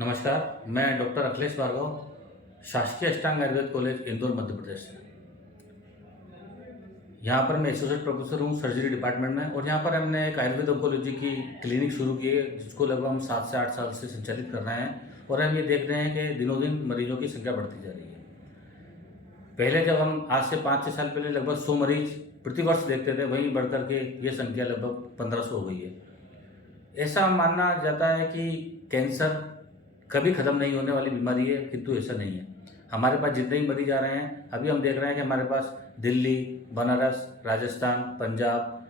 नमस्कार, मैं डॉक्टर अखिलेश भार्गव, शासकीय अष्टांग आयुर्वेद कॉलेज इंदौर मध्य प्रदेश से। यहाँ पर मैं एसोसिएट प्रोफेसर हूँ सर्जरी डिपार्टमेंट में, और यहाँ पर हमने एक आयुर्वेद ऑन्कोलॉजी की क्लिनिक शुरू की है, जिसको लगभग हम 7 से 8 साल से संचालित कर रहे हैं। और हम ये देख रहे हैं कि दिनों दिन मरीजों की संख्या बढ़ती जा रही है। पहले जब हम आज से 5-6 साल पहले लगभग 100 मरीज प्रतिवर्ष देखते थे, वहीं बढ़कर के ये संख्या लगभग 1500 हो गई है। ऐसा मानना जाता है कि कैंसर कभी ख़त्म नहीं होने वाली बीमारी है, किंतु ऐसा नहीं है। हमारे पास जितने ही मरीज आ रहे हैं, अभी हम देख रहे हैं कि हमारे पास दिल्ली, बनारस, राजस्थान, पंजाब,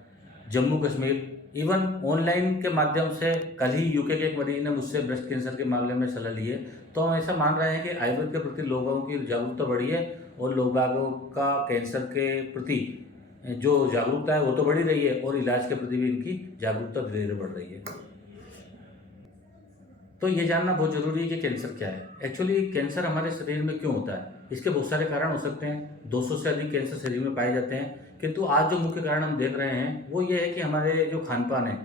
जम्मू कश्मीर, इवन ऑनलाइन के माध्यम से कल ही यूके के एक मरीज ने मुझसे ब्रेस्ट कैंसर के मामले में सलाह ली है। तो हम ऐसा मान रहे हैं कि आयुर्वेद के प्रति लोगों की जागरूकता बढ़ी है, और लोगों का कैंसर के प्रति जो जागरूकता है वो तो बढ़ी रही है, और इलाज के प्रति भी इनकी जागरूकता धीरे धीरे बढ़ रही है। तो ये जानना बहुत ज़रूरी है कि कैंसर क्या है। एक्चुअली कैंसर हमारे शरीर में क्यों होता है, इसके बहुत सारे कारण हो सकते हैं। 200 से अधिक कैंसर शरीर में पाए जाते हैं, किंतु आज जो मुख्य कारण हम देख रहे हैं वो ये है कि हमारे जो खान पान है,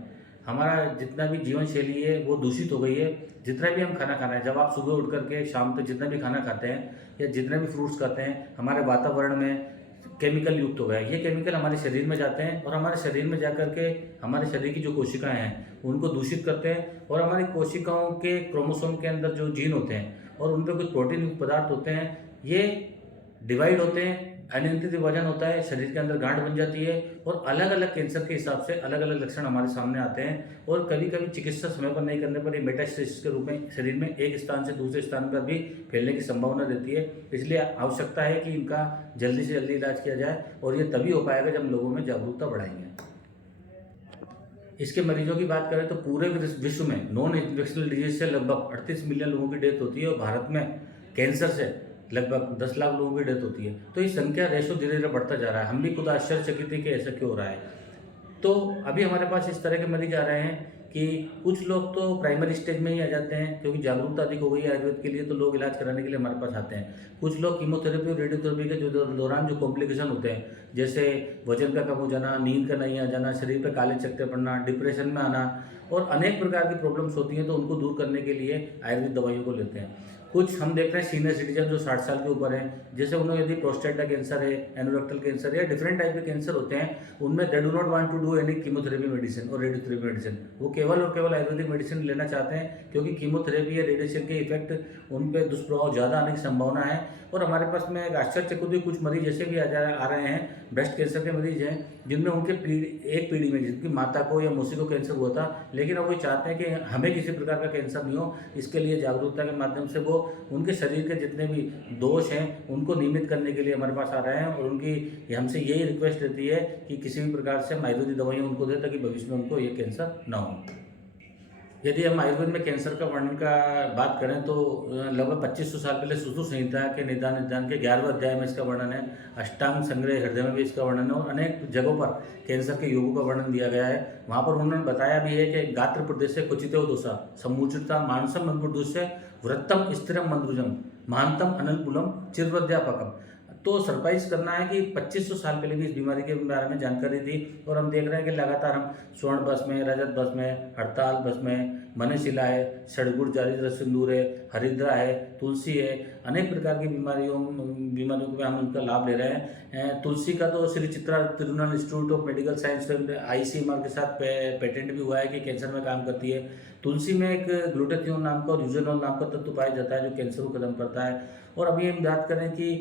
हमारा जितना भी जीवन शैली है वो दूषित हो गई है। जितना भी हम खाना खा रहे हैं, जब आप सुबह उठ करके शाम तक जितना भी खाना खाते हैं या जितने भी फ्रूट्स खाते हैं, हमारे वातावरण में केमिकल युक्त हो गया है। ये केमिकल हमारे शरीर में जाते हैं, और हमारे शरीर में जाकर के हमारे शरीर की जो कोशिकाएं हैं उनको दूषित करते हैं, और हमारी कोशिकाओं के क्रोमोसोम के अंदर जो जीन होते हैं और उन पर कुछ प्रोटीन युक्त पदार्थ होते हैं, ये डिवाइड होते हैं, अनियंत्रित विभाजन होता है, शरीर के अंदर गांठ बन जाती है, और अलग अलग कैंसर के हिसाब से अलग अलग लक्षण हमारे सामने आते हैं। और कभी कभी चिकित्सा समय पर नहीं करने पर ये मेटास्टेसिस के रूप में शरीर में एक स्थान से दूसरे स्थान पर भी फैलने की संभावना रहती है। इसलिए आवश्यकता है कि इनका जल्दी से जल्दी इलाज किया जाए, और ये तभी हो पाएगा जब लोगों में जागरूकता बढ़ाएंगे। इसके मरीजों की बात करें तो पूरे विश्व में नॉन इन्फेक्शनल डिजीज से लगभग 38 मिलियन लोगों की डेथ होती है, और भारत में कैंसर से लगभग 10 लाख लोगों की डेथ होती है। तो ये संख्या रेशो धीरे धीरे बढ़ता जा रहा है। हम भी खुद आश्चर्यचकित है कि ऐसा क्यों हो रहा है। तो अभी हमारे पास इस तरह के मरीज आ रहे हैं कि कुछ लोग तो प्राइमरी स्टेज में ही आ जाते हैं, क्योंकि जागरूकता अधिक हो गई है आयुर्वेद के लिए, तो लोग इलाज कराने के लिए हमारे पास आते हैं। कुछ लोग कीमोथेरेपी और रेडियोथेरेपी के जो दौरान जो कॉम्प्लिकेशन होते हैं, जैसे वजन का कम हो जाना, नींद का नहीं आ जाना, शरीर पर काले चक्कर पड़ना, डिप्रेशन में आना, और अनेक प्रकार की प्रॉब्लम्स होती हैं, तो उनको दूर करने के लिए आयुर्वेद दवाइयों को लेते हैं। कुछ हम देख रहे हैं सीनियर सिटीजन जो 60 साल के ऊपर हैं, जैसे उन्हें यदि प्रोस्टेट का कैंसर है, एनोरेक्टल कैंसर है, या डिफरेंट टाइप के कैंसर होते हैं, उनमें they do not want to do any chemotherapy medicine और रेडियोथेरेपी मेडिसिन। वो केवल और केवल आयुर्वेदिक मेडिसिन लेना चाहते हैं, क्योंकि कीमोथेरेपी या रेडिएशन के इफेक्ट उन पर दुष्प्रभाव ज़्यादा आने की संभावना है। और हमारे पास में एक आश्चर्यचकित कुछ मरीज ऐसे भी आ रहे हैं, ब्रेस्ट कैंसर के मरीज हैं, जिनमें उनके एक पीढ़ी में जिनकी माता को या मौसी को कैंसर हुआ था, लेकिन अब वो चाहते हैं कि हमें किसी प्रकार का कैंसर नहीं हो। इसके लिए जागरूकता के माध्यम से वो उनके शरीर के जितने भी दोष हैं उनको नियमित करने के लिए हमारे पास आ रहे हैं, और उनकी हमसे यही रिक्वेस्ट रहती है कि किसी भी प्रकार से हम आयुर्वेदिक दवाइयाँ उनको दें, ताकि भविष्य में उनको ये कैंसर ना हो। यदि हम आयुर्वेद में कैंसर का वर्णन का बात करें तो लगभग 2500 साल पहले सुश्रुत संहिता के निदान के 11वें अध्याय में इसका वर्णन है। अष्टांग संग्रह हृदय में भी इसका वर्णन है, और अनेक जगहों पर कैंसर के योगों का वर्णन दिया गया है। वहाँ पर उन्होंने बताया भी है कि गात्र प्रदेश से क्वचितो दोषा समुचिता मानसम मंदुर्दुष्य वृत्तम स्थिरम मंद्रुजम महानतम अनलपुलम चिरवध्यापकम। तो सरप्राइज करना है कि 2500 साल पहले भी इस बीमारी के बारे में जानकारी थी, और हम देख रहे हैं कि लगातार हम स्वर्ण भस्म में, रजत भस्म में, हड़ताल भस्म में, मनशिला है, षडगुण जारी सिंदूर है, हरिद्रा है, तुलसी है, अनेक प्रकार की बीमारियों को हम उनका लाभ ले रहे हैं। तुलसी का तो Shri Chitra Tirunal institute of medical science ICMR के साथ पेटेंट भी हुआ है कि कैंसर में काम करती है। तुलसी में एक ग्लूटाथियोन नाम का और यूजेनॉल नाम का तत्व पाया जाता है, जो कैंसर को खत्म करता है। और अभी हम बात करें कि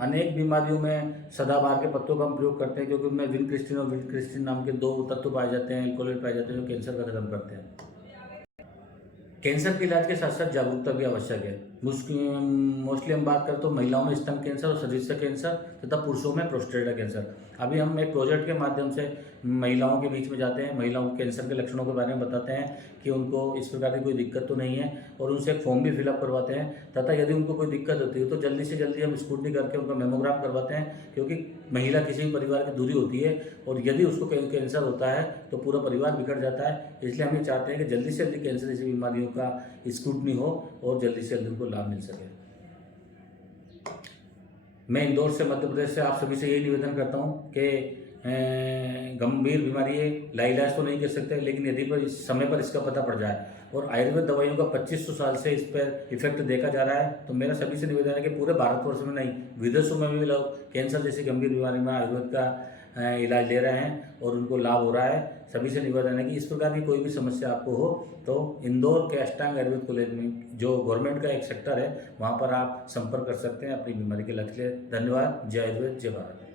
अनेक बीमारियों में सदाबहार के पत्तों का हम प्रयोग करते हैं, क्योंकि उनमें विनक्रिस्टिन और विनक्रिस्टिन नाम के 2 तत्व पाए जाते हैं, एल्कोलॉइड पाए जाते हैं, जो कैंसर का खत्म करते हैं। कैंसर के इलाज के साथ साथ जागरूकता भी आवश्यक है। मोस्टली हम बात करें तो महिलाओं में स्तन कैंसर और शरीर कैंसर तथा पुरुषों में प्रोस्टेट का कैंसर। अभी हम एक प्रोजेक्ट के माध्यम से महिलाओं के बीच में जाते हैं, महिलाओं को कैंसर के लक्षणों के बारे में बताते हैं कि उनको इस प्रकार की कोई दिक्कत तो नहीं है, और उनसे एक फॉर्म भी फिलअप करवाते हैं, तथा यदि उनको कोई दिक्कत होती है तो जल्दी से जल्दी हम स्क्रूटनी करके उनका मेमोग्राम करवाते हैं, क्योंकि महिला किसी भी परिवार की दूरी होती है, और यदि उसको कैंसर होता है तो पूरा परिवार बिगड़ जाता है। इसलिए हम ये चाहते हैं कि जल्दी से जल्दी कैंसर जैसी बीमारियों का स्क्रूटनी हो, और जल्दी से जल्दी उनको लाभ मिल सके। मैं इंदौर से, मध्य प्रदेश से आप सभी से यही निवेदन करता हूँ कि गंभीर बीमारी है, लाइलाज तो नहीं कर सकते, लेकिन यदि पर इस समय पर इसका पता पड़ जाए और आयुर्वेद दवाइयों का 2500 साल से इस पर इफेक्ट देखा जा रहा है, तो मेरा सभी से निवेदन है कि पूरे भारतवर्ष में नहीं, विदेशों में भी लोग कैंसर जैसी गंभीर बीमारी में आयुर्वेद का इलाज ले रहे हैं और उनको लाभ हो रहा है। सभी से निवेदन है कि इस प्रकार की कोई भी समस्या आपको हो तो इंदौर के अष्टांग आयुर्वेद कॉलेज में, जो गवर्नमेंट का एक सेक्टर है, वहाँ पर आप संपर्क कर सकते हैं अपनी बीमारी के इलाज के लिए। धन्यवाद। जय आयुर्वेद, जय भारत।